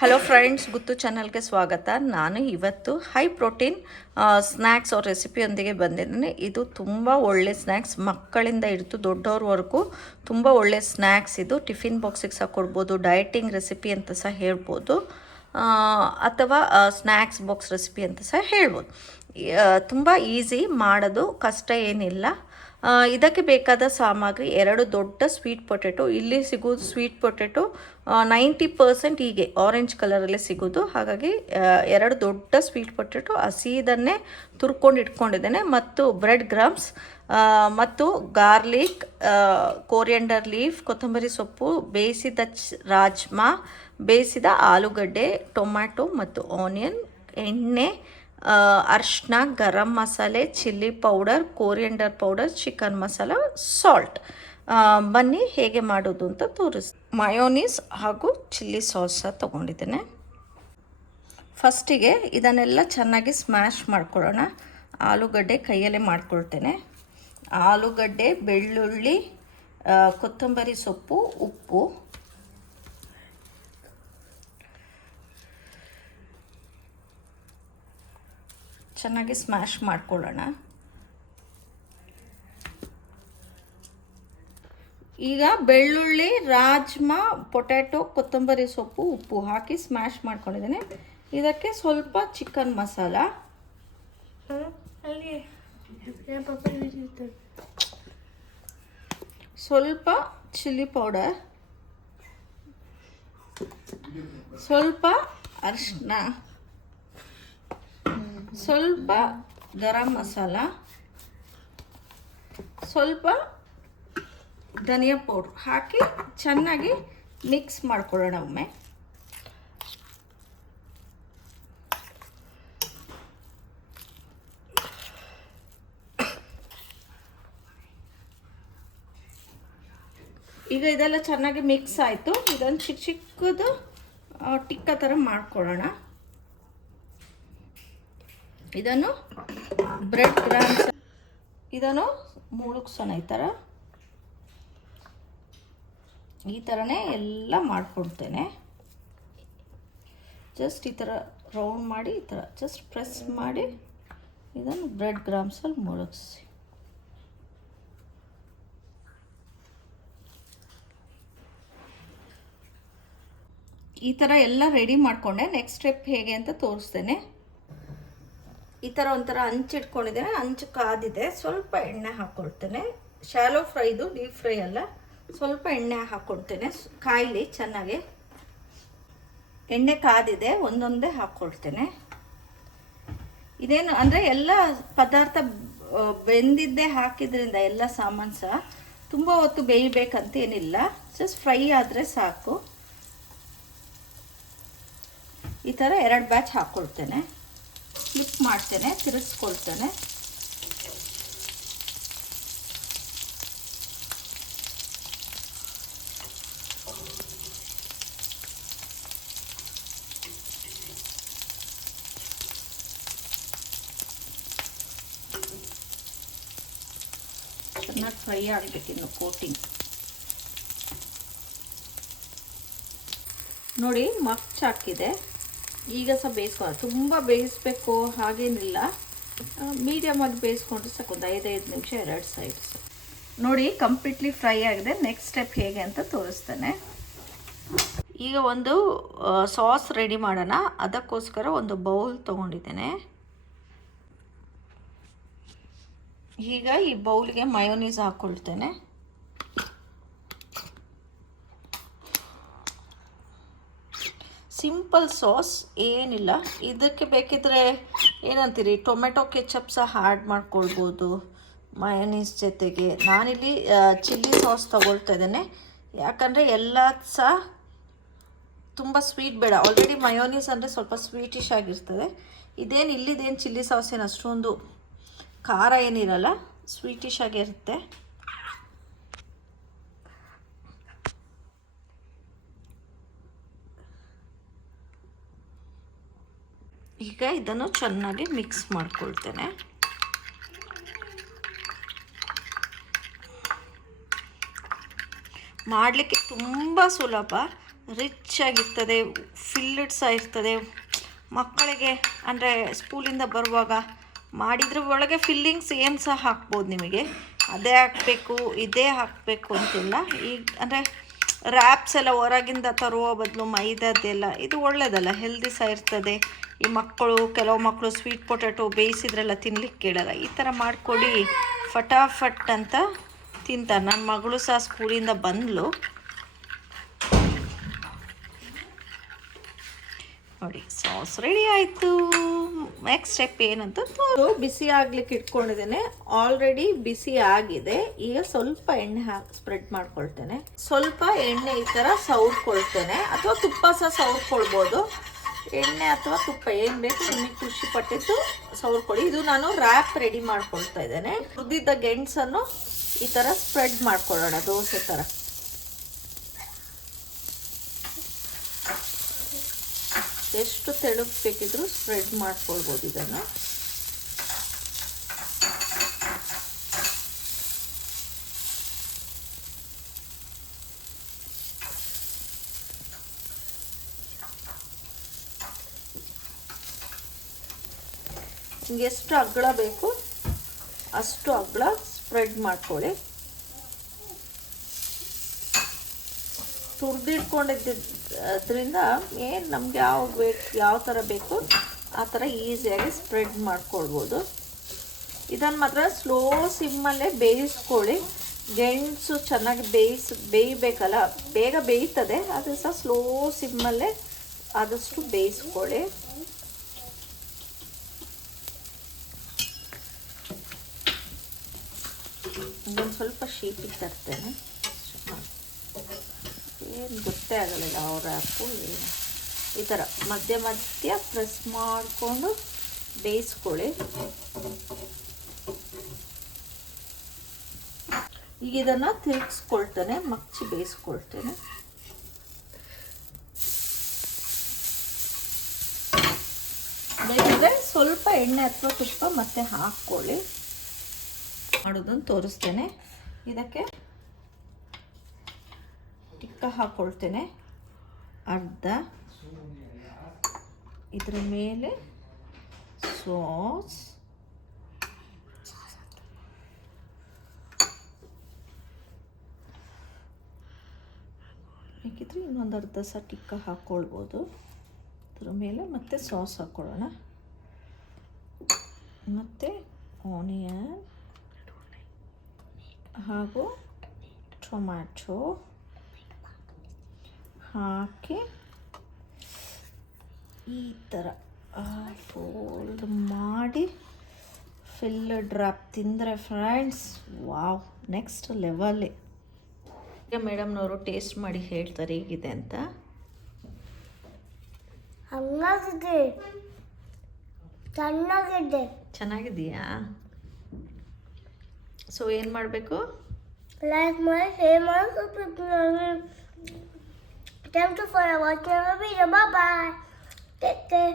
Hello friends, ಗುತ್ತು ಚಾನಲ್ಗೆ ಸ್ವಾಗತ. ನಾನು ಇವತ್ತು ಹೈ ಪ್ರೋಟೀನ್ ಸ್ನ್ಯಾಕ್ಸ್ ಅವ್ರ ರೆಸಿಪಿಯೊಂದಿಗೆ ಬಂದಿದ್ದೀನಿ. ಇದು ತುಂಬ ಒಳ್ಳೆ ಸ್ನ್ಯಾಕ್ಸ್, ಮಕ್ಕಳಿಂದ ಹಿಡಿದು ದೊಡ್ಡವ್ರವರೆಗೂ ತುಂಬ ಒಳ್ಳೆ ಸ್ನ್ಯಾಕ್ಸ್. ಇದು ಟಿಫಿನ್ ಬಾಕ್ಸಿಗೆ ಸಹ ಕೊಡ್ಬೋದು, ಡಯಟಿಂಗ್ ರೆಸಿಪಿ ಅಂತ ಸಹ ಹೇಳ್ಬೋದು, ಅಥವಾ ಸ್ನ್ಯಾಕ್ಸ್ ಬಾಕ್ಸ್ ರೆಸಿಪಿ ಅಂತ ಸಹ ಹೇಳ್ಬೋದು. ತುಂಬ ಈಸಿ, ಮಾಡೋದು ಕಷ್ಟ ಏನಿಲ್ಲ. ಇದಕ್ಕೆ ಬೇಕಾದ ಸಾಮಗ್ರಿ: 2 ದೊಡ್ಡ ಸ್ವೀಟ್ ಪೊಟೆಟೊ. ಇಲ್ಲಿ ಸಿಗೋದು ಸ್ವೀಟ್ ಪೊಟೆಟೊ 90% ಹೀಗೆ ಆರೆಂಜ್ ಕಲರಲ್ಲೇ ಸಿಗೋದು. ಹಾಗಾಗಿ 2 ದೊಡ್ಡ ಸ್ವೀಟ್ ಪೊಟೆಟೊ ಹಸಿದನ್ನೇ ತುರ್ಕೊಂಡು ಇಟ್ಕೊಂಡಿದ್ದೇನೆ. ಮತ್ತು ಬ್ರೆಡ್ ಗ್ರಾಮ್ಸ್, ಮತ್ತು ಗಾರ್ಲಿಕ್, ಕೋರಿಯಂಡರ್ ಲೀಫ್, ಕೊತ್ತಂಬರಿ ಸೊಪ್ಪು, ಬೇಯಿಸಿದ ರಾಜ್ಮಾ, ಬೇಯಿಸಿದ ಆಲೂಗಡ್ಡೆ, ಟೊಮ್ಯಾಟೊ ಮತ್ತು ಆನಿಯನ್, ಎಣ್ಣೆ, ಅರಿಶಿನ, garam masala, chilli powder, coriander powder, chicken masala, salt. ಬನ್ನಿ ಹೇಗೆ ಮಾಡೋದು ಅಂತ ಮಯೋನೀಸ್ ಹಾಗೂ ಚಿಲ್ಲಿ ಸಾಸ್ ತೊಗೊಂಡಿದ್ದೇನೆ. ಫಸ್ಟಿಗೆ ಇದನ್ನೆಲ್ಲ ಚೆನ್ನಾಗಿ ಸ್ಮ್ಯಾಶ್ ಮಾಡ್ಕೊಳ್ಳೋಣ. ಆಲೂಗಡ್ಡೆ ಕೈಯಲ್ಲೇ ಮಾಡ್ಕೊಳ್ತೇನೆ. ಆಲೂಗಡ್ಡೆ, ಬೆಳ್ಳುಳ್ಳಿ, ಕೊತ್ತಂಬರಿ ಸೊಪ್ಪು, ಉಪ್ಪು, ಚೆನ್ನಾಗಿ ಸ್ಮ್ಯಾಶ್ ಮಾಡ್ಕೊಳ್ಳೋಣ. ಈಗ ಬೆಳ್ಳುಳ್ಳಿ, ರಾಜ್ಮಾ, ಪೊಟ್ಯಾಟೊ, ಕೊತ್ತಂಬರಿ ಸೊಪ್ಪು, ಉಪ್ಪು ಹಾಕಿ ಸ್ಮ್ಯಾಶ್ ಮಾಡ್ಕೊಂಡಿದ್ದೇನೆ. ಇದಕ್ಕೆ ಸ್ವಲ್ಪ ಚಿಕನ್ ಮಸಾಲ, ಸ್ವಲ್ಪ ಚಿಲ್ಲಿ ಪೌಡರ್, ಸ್ವಲ್ಪ ಅರಿಶಿನ, ಸ್ವಲ್ಪ ಗರಂ ಮಸಾಲ, ಸ್ವಲ್ಪ ಧನಿಯಾ ಪೌಡ್ರ್ ಹಾಕಿ ಚೆನ್ನಾಗಿ ಮಿಕ್ಸ್ ಮಾಡ್ಕೊಳ್ಳೋಣ ಒಮ್ಮೆ. ಈಗ ಇದೆಲ್ಲ ಚೆನ್ನಾಗಿ ಮಿಕ್ಸ್ ಆಯಿತು. ಇದನ್ನು ಚಿಕ್ಕ ಚಿಕ್ಕದು ಟಿಕ್ಕ ಥರ ಮಾಡ್ಕೊಳ್ಳೋಣ. ಇದನ್ನು ಬ್ರೆಡ್ ಗ್ರಾಮ್ಸ್, ಇದನ್ನು ಮುಳುಗ್ಸೋಣ. ಈ ಥರನೇ ಎಲ್ಲ ಮಾಡ್ಕೊಳ್ತೇನೆ. ಜಸ್ಟ್ ಈ ಥರ ರೌಂಡ್ ಮಾಡಿ, ಈ ಥರ ಜಸ್ಟ್ ಪ್ರೆಸ್ ಮಾಡಿ ಇದನ್ನು ಬ್ರೆಡ್ ಗ್ರಾಮ್ಸಲ್ಲಿ ಮುಳುಗಿಸಿ. ಈ ಥರ ಎಲ್ಲ ರೆಡಿ ಮಾಡಿಕೊಂಡೆ. ನೆಕ್ಸ್ಟ್ ಸ್ಟೆಪ್ ಹೇಗೆ ಅಂತ ತೋರಿಸ್ತೇನೆ. ಈ ಥರ ಒಂಥರ ಹಂಚಿಟ್ಕೊಂಡಿದ್ದೇನೆ. ಹಂಚು ಕಾದಿದೆ. ಸ್ವಲ್ಪ ಎಣ್ಣೆ ಹಾಕ್ಕೊಳ್ತೇನೆ. ಶಾಲೋ ಫ್ರೈದು, ಡೀಪ್ ಫ್ರೈ ಅಲ್ಲ. ಸ್ವಲ್ಪ ಎಣ್ಣೆ ಹಾಕ್ಕೊಳ್ತೇನೆ. ಕಾಯಿಲಿ ಚೆನ್ನಾಗಿ. ಎಣ್ಣೆ ಕಾದಿದೆ, ಒಂದೊಂದೇ ಹಾಕ್ಕೊಳ್ತೇನೆ. ಇದೇನು ಅಂದರೆ ಎಲ್ಲ ಪದಾರ್ಥ ಬೆಂದಿದ್ದೇ ಹಾಕಿದ್ರಿಂದ ಎಲ್ಲ ಸಾಮಾನು ಸಹ ತುಂಬ ಹೊತ್ತು ಬೇಯಬೇಕಂತ ಏನಿಲ್ಲ. ಜಸ್ಟ್ ಫ್ರೈ ಆದರೆ ಸಾಕು. ಈ ಥರ 2 ಬ್ಯಾಚ್ ಹಾಕ್ಕೊಳ್ತೇನೆ. ಫ್ಲಿಪ್ ಮಾಡ್ತೇನೆ, ತಿರುಗಿಸ್ಕೊಳ್ತೇನೆ. ಚೆನ್ನಾಗಿ ಫ್ರೈ ಆಗಬೇಕಿನ್ನು ಕೋಟಿಂಗ್. ನೋಡಿ, ಮರ್ಚ್ ಹಾಕಿದೆ. ಈಗ ಸಹ ಬೇಯಿಸ್ಕೊಳ್ಳೋದು. ತುಂಬ ಬೇಯಿಸಬೇಕು ಹಾಗೇನಿಲ್ಲ, ಮೀಡಿಯಮ್ ಆಗಿ ಬೇಯಿಸ್ಕೊಂಡ್ರೆ ಸಾಕು. ಒಂದು 5 ನಿಮಿಷ 2 ಸೈಡ್ಸ್. ನೋಡಿ, ಕಂಪ್ಲೀಟ್ಲಿ ಫ್ರೈ ಆಗಿದೆ. ನೆಕ್ಸ್ಟ್ ಸ್ಟೆಪ್ ಹೇಗೆ ಅಂತ ತೋರಿಸ್ತೇನೆ. ಈಗ ಒಂದು ಸಾಸ್ ರೆಡಿ ಮಾಡೋಣ. ಅದಕ್ಕೋಸ್ಕರ ಒಂದು ಬೌಲ್ ತೊಗೊಂಡಿದ್ದೇನೆ. ಈಗ ಈ ಬೌಲ್ಗೆ ಮಯೋನೀಸ್ ಹಾಕ್ಕೊಳ್ತೇನೆ. ಸಿಂಪಲ್ ಸಾಸ್, ಏನಿಲ್ಲ. ಇದಕ್ಕೆ ಬೇಕಿದ್ರೆ ಏನಂತೀರಿ, ಟೊಮೆಟೊ ಕೆಚಪ್ ಸಹ ಆ್ಯಡ್ ಮಾಡ್ಕೊಳ್ಬೋದು ಮಯೋನೀಸ್ ಜೊತೆಗೆ. ನಾನಿಲ್ಲಿ ಚಿಲ್ಲಿ ಸಾಸ್ ತೊಗೊಳ್ತಾ ಇದ್ದೇನೆ. ಯಾಕಂದರೆ ಎಲ್ಲ ಸಹ ತುಂಬ ಸ್ವೀಟ್ ಬೇಡ. ಆಲ್ರೆಡಿ ಮಯೋನೀಸ್ ಅಂದರೆ ಸ್ವಲ್ಪ ಸ್ವೀಟಿಶ್ ಆಗಿರ್ತದೆ. ಇಲ್ಲಿದೇನು ಚಿಲ್ಲಿ ಸಾಸ್ ಏನು ಅಷ್ಟೊಂದು ಖಾರ ಏನಿರಲ್ಲ, ಸ್ವೀಟಿಶ್ ಆಗಿರುತ್ತೆ. ಈಗ ಇದನ್ನು ಚೆನ್ನಾಗಿ ಮಿಕ್ಸ್ ಮಾಡ್ಕೊಳ್ತೇನೆ. ಮಾಡಲಿಕ್ಕೆ ತುಂಬ ಸುಲಭ. ರಿಚ್ ಆಗಿರ್ತದೆ, ಫಿಲ್ಲೆಡ್ ಸಹ ಇರ್ತದೆ. ಮಕ್ಕಳಿಗೆ ಅಂದರೆ ಸ್ಕೂಲಿಂದ ಬರುವಾಗ ಮಾಡಿದ್ರ ಒಳಗೆ ಫಿಲ್ಲಿಂಗ್ಸ್ ಏನು ಸಹ ಹಾಕ್ಬೋದು ನಿಮಗೆ. ಅದೇ ಹಾಕಬೇಕು ಇದೇ ಹಾಕಬೇಕು ಅಂತಿಲ್ಲ. ಈಗ ಅಂದರೆ ರ್ಯಾಪ್ಸ್ ಎಲ್ಲ ಹೊರಗಿಂದ ತರುವ ಬದಲು ಮೈದಾದ್ದೆಲ್ಲ ಇದು ಒಳ್ಳೆಯದಲ್ಲ, ಹೆಲ್ದಿ ಸಹ ಇರ್ತದೆ. ಈ ಮಕ್ಕಳು ಕೆಲವು ಮಕ್ಕಳು ಸ್ವೀಟ್ ಪೊಟ್ಯಾಟೊ ಬೇಯಿಸಿದ್ರೆಲ್ಲ ತಿನ್ಲಿಕ್ಕೆ ಕೇಳಲ್ಲ. ಈ ಥರ ಮಾಡಿಕೊಡಿ, ಫಟಾಫಟ್ ಅಂತ ತಿಂತಾರೆ. ನನ್ನ ಮಗಳು ಸಹ ಸ್ಕೂಲಿಂದ ಬಂದಳು ನೋಡಿ. ಸಾಸ್ ರೆಡಿ ಆಯಿತು. ನೆಕ್ಸ್ಟ್ ಸ್ಟೆಪ್ ಏನಂತ ಬಿಸಿ ಆಗ್ಲಿಕ್ಕೆ ಇಟ್ಕೊಂಡಿದ್ದೇನೆ. ಆಲ್ರೆಡಿ ಬಿಸಿ ಆಗಿದೆ. ಈಗ ಸ್ವಲ್ಪ ಎಣ್ಣೆ ಹಾಕಿ ಸ್ಪ್ರೆಡ್ ಮಾಡ್ಕೊಳ್ತೇನೆ. ಸ್ವಲ್ಪ ಎಣ್ಣೆ ಈ ಥರ ಸವರ್ಕೊಳ್ತೇನೆ, ಅಥವಾ ತುಪ್ಪ ಸಹ ಸವರ್ಕೊಳ್ಬೋದು. ಎಣ್ಣೆ ಅಥವಾ ತುಪ್ಪ ಏನು ಬೇಕು ನಿಮಗೆ ಖುಷಿ ಪಟ್ಟಿದ್ದು ಸವರ್ಕೊಳ್ಳಿ. ಇದು ನಾನು ರ್ಯಾಪ್ ರೆಡಿ ಮಾಡ್ಕೊಳ್ತಾ ಇದ್ದೇನೆ. ಹುರಿದಿದ್ದ ಗೆಣಸನ್ನು ಈ ಥರ ಸ್ಪ್ರೆಡ್ ಮಾಡ್ಕೊಳ್ಳೋಣ ದೋಸೆ ಥರ. ಎಷ್ಟು ತೆಳುಗೆ ಬೇಕಿದ್ರೂ ಸ್ಪ್ರೆಡ್ ಮಾಡ್ಕೊಳ್ಬೋದು ಇದನ್ನು. ನಿಮ್ಗೆ ಎಷ್ಟು ಅಗಲ ಬೇಕು ಅಷ್ಟು ಅಗಲ ಸ್ಪ್ರೆಡ್ ಮಾಡ್ಕೊಳ್ಳಿ. ತುರಿದಿಟ್ಕೊಂಡಿದ್ದರಿಂದ ಏನು ನಮಗೆ ಯಾವ ಥರ ಬೇಕು ಆ ಥರ ಈಸಿಯಾಗಿ ಸ್ಪ್ರೆಡ್ ಮಾಡ್ಕೊಳ್ಬೋದು. ಇದನ್ನು ಮಾತ್ರ ಸ್ಲೋ ಸಿಮ್ಮಲ್ಲೇ ಬೇಯಿಸ್ಕೊಳ್ಳಿ. ಗೆಣಸು ಚೆನ್ನಾಗಿ ಬೇಯಬೇಕಲ್ಲ, ಬೇಗ ಬೇಯ್ತದೆ. ಅದು ಸಹ ಸ್ಲೋ ಸಿಮ್ಮಲ್ಲೇ ಆದಷ್ಟು ಬೇಯಿಸ್ಕೊಳ್ಳಿ. ಇದೊಂದು ಸ್ವಲ್ಪ ಶೀಟಿಗೆ ತರ್ತೇನೆ. ಏನು ಗೊತ್ತೇ ಆಗಲ್ಲ ಯಾವ ರ್ಯಾಪು ಏನು. ಈ ಥರ ಮಧ್ಯ ಮಧ್ಯ ಪ್ರೆಸ್ ಮಾಡಿಕೊಂಡು ಬೇಯಿಸ್ಕೊಳ್ಳಿ. ಈಗ ಇದನ್ನು ತಿರುಗಿಸ್ಕೊಳ್ತೇನೆ, ಮಗ್ಚಿ ಬೇಯಿಸ್ಕೊಳ್ತೇನೆ. ಬೇಕಿದ್ರೆ ಸ್ವಲ್ಪ ಎಣ್ಣೆ ಅಥವಾ ತುಪ್ಪ ಮತ್ತೆ ಹಾಕ್ಕೊಳ್ಳಿ. ಮಾಡೋದನ್ನು ತೋರಿಸ್ತೇನೆ. ಇದಕ್ಕೆ ಟಿಕ್ಕ ಹಾಕ್ಕೊಳ್ತೇನೆ ಅರ್ಧ. ಇದರ ಮೇಲೆ ಸಾಸ್, ಬೇಕಿದ್ರೆ ಇನ್ನೊಂದು ಅರ್ಧ ಸಹ ಟಿಕ್ಕ ಹಾಕ್ಕೊಳ್ಬೋದು. ಇದರ ಮೇಲೆ ಮತ್ತೆ ಸಾಸ್ ಹಾಕ್ಕೊಳ್ಳೋಣ. ಮತ್ತು ಆನಿಯನ್ ಹಾಗೂ ಟೊಮ್ಯಾಟೊ ಹಾಕಿ ಈ ಥರ ಫೋಲ್ಡ್ ಮಾಡಿ ಫಿಲ್ಲೆಡ್ ರ್ಯಾಪ್ ತಿಂದರೆ ಫ್ರೆಂಡ್ಸ್, ವಾವ್, ನೆಕ್ಸ್ಟ್ ಲೆವೆಲ್ಲೇ. ಈಗ ಮೇಡಮ್ನವರು ಟೇಸ್ಟ್ ಮಾಡಿ ಹೇಳ್ತಾರೆ ಹೇಗಿದೆ ಅಂತ. ಚೆನ್ನಾಗಿದೆಯಾ? ಸೊ ಏನು ಮಾಡಬೇಕು? ಲೈಕ್ ಮಾಡಿ, ಶೇರ್ ಮಾಡಿ, ಸಬ್ಸ್ಕ್ರೈಬ್ ಮಾಡಿ. Thank you for watching our video. Bye bye. Take care.